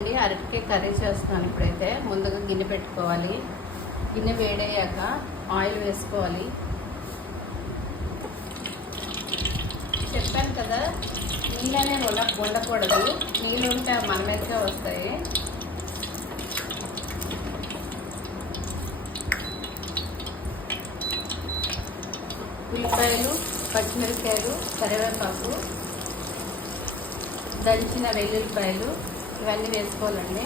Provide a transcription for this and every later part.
అరటికాయ కర్రీ చేస్తున్నాను. ఇప్పుడైతే ముందుగా గిన్నె పెట్టుకోవాలి. గిన్నె వేడయ్యాక ఆయిల్ వేసుకోవాలి. చెప్పాను కదా, నీళ్ళనే ఉండకూడదు. నీళ్ళు ఉంటే మన మీదకే వస్తాయి. ఉల్లిపాయలు, పచ్చిమిరపకాయలు, కరివేపాకు, దంచిన వెల్లుల్లిపాయలు ఇవన్నీ వేసుకోవాలండి.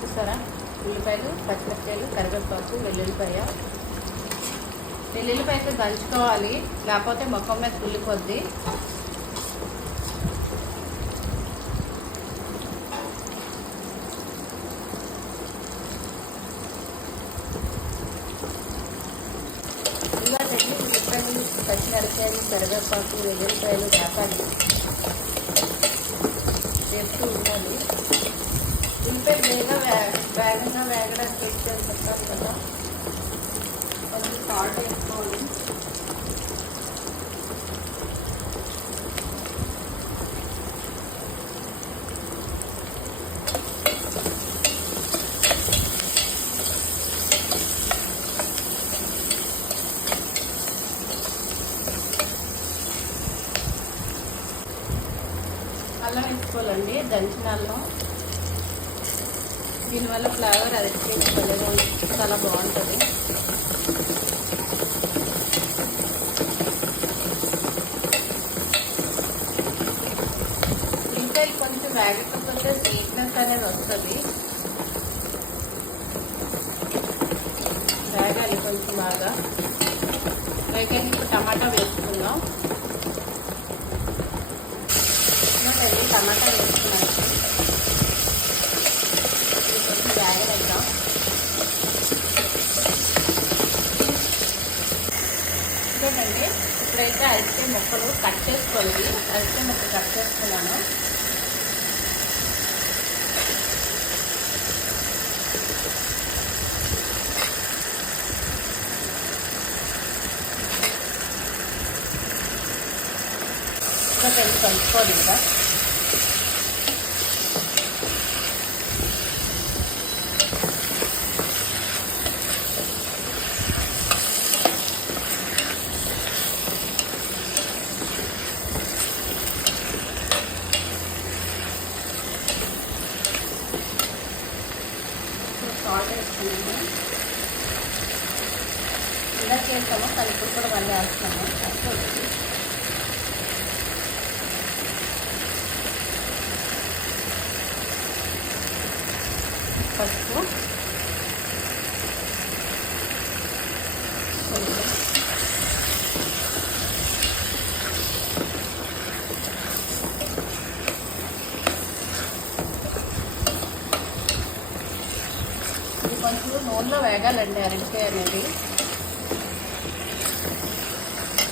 చూసారా, ఉల్లిపాయలు, పచ్చిమిరపకాయలు, కరివేపాకు, వెల్లుల్లిపాయలు దంచుకోవాలి, లేకపోతే మొక్కం మీద కుళ్ళిపోద్ది. ఇలా ఉల్లిపాయలు, పచ్చిమిరపకాయలు, కరివేపాకు, వెల్లుల్లిపాయలు వేపాలి, వేపుతూ ఉండాలి. ఉల్లిపాయ వేగంగా వేగడానికి వేసుకొని చెప్తాను కదా, కొంచెం సాల్ట్ వేసుకోవాలి. అల్లం వేసుకోవాలండి, దంచిన అల్లం. దీనివల్ల ఫ్లేవర్ అరటికాయ చాలా బాగుంటుంది. ఉల్లిపాయలు కొంచెం వేగకపోతే స్వీట్నెస్ అనేది వస్తుంది. వేగాలి కొంచెం బాగా. వేగాలి. ఇప్పుడు టమాటా వేసుకుందాం. టమాటా వేసుకున్నాను. కొంచెం వేగలేద్దాం. చూడండి, ఇప్పుడైతే అరటికాయ ముక్కలు కట్ చేసుకోవాలి. అరటికాయ ముక్కలు కట్ చేసుకున్నాను. ఇంకా కలుపుకోవాలి. ఇంకా సాల్ట్ వేసుకున్నాము. ఇలా చేస్తాము, కానీ ఇప్పుడు కూడా మళ్ళీ వేస్తాము. పసుపు, ఇది కొంచెం నూనెలో వేగాలండి. అరటికాయ అనేది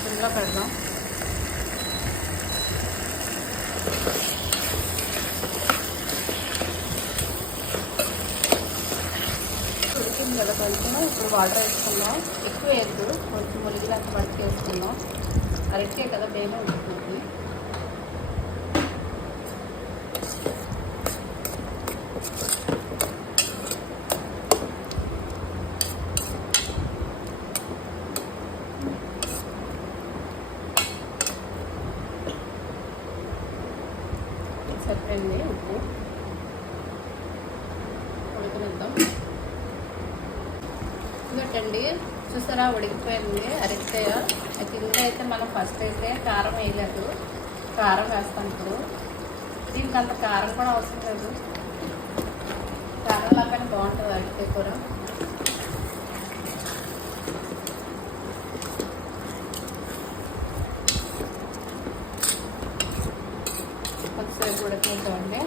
ఇందులో పెడదాం. ఉడికింది కదా కొంచెం. ఇప్పుడు వాటర్ వేసుకుందాం. ఎక్కువ వేద్దు, కొంచెం ములిగినంత మట్టి వేసుకుందాం. అరటికాయ కదా, బేగా ఉడుకుతుంది. సరిపోయింది ఉప్పు. ఉడకనిద్దాం. ఇంకోటండి, చూసారా, ఉడికిపోయింది అరటికాయ. కింద అయితే మనం ఫస్ట్ అయితే కారం వేయలేదు. కారం వేస్తాం ఇప్పుడు. దీనికి అంత కారం కూడా అవసరం లేదు. కారం లాగానే బాగుంటుంది అరటికాయ కూర. కొద్దిసేపు ఉడకనిద్దామండి.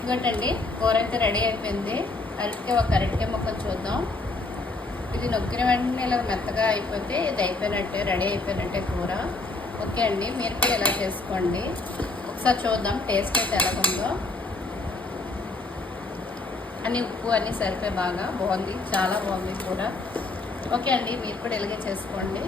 ఇంకోటండి, కూర అయితే రెడీ అయిపోయింది. ఒక అరటికాయ ముక్కలు చూద్దాం. ఇది నొక్కిన వెంటనే ఇలా మెత్తగా అయిపోతే ఇది అయిపోయినట్టే, రెడీ అయిపోయినట్టే కూర. ఓకే అండి, మీరు కూడా ఇలా చేసుకోండి. ఒకసారి చూద్దాం టేస్ట్ అయితే ఎలాగుందో. అన్నీ ఉప్పు అన్నీ సరిపోయి బాగా బాగుంది, చాలా బాగుంది కూర. ఓకే అండి, మీరు కూడా ఇలాగే చేసుకోండి.